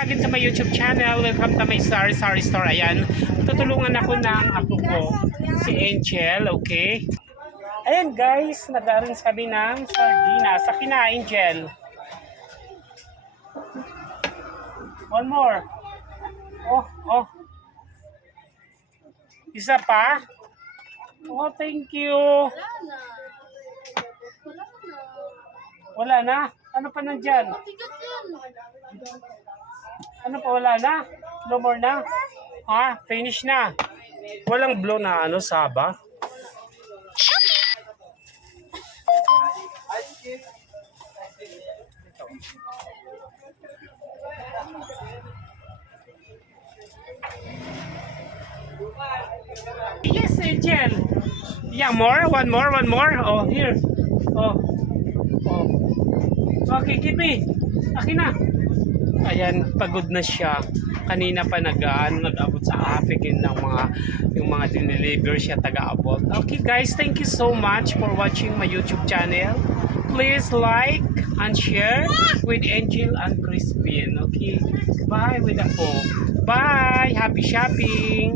Again to my YouTube channel. Welcome to my Sari Store. Ayan, tutulungan ako ng apo ko, si Angel, okay? Ayan guys, nag-aaron sabi ng sardinas. Sa kina, Angel. One more. Oh. Isa pa? Oh, thank you. Wala na? Ano pa nandyan? Ano pa, wala na? No more na? Ha? Finish na? Walang blow na ano, saba? Yes, Angel. Yeah, more? One more? Oh, here. Oh. Okay, give me. Akin na. Ayan, pagod na siya. Kanina pa nag-abot sa Afikin ng yung mga dineliver siya taga-abot. Okay guys, thank you so much for watching my YouTube channel. Please like and share with Angel and Crispin. Okay, bye with Apo. Bye! Happy shopping!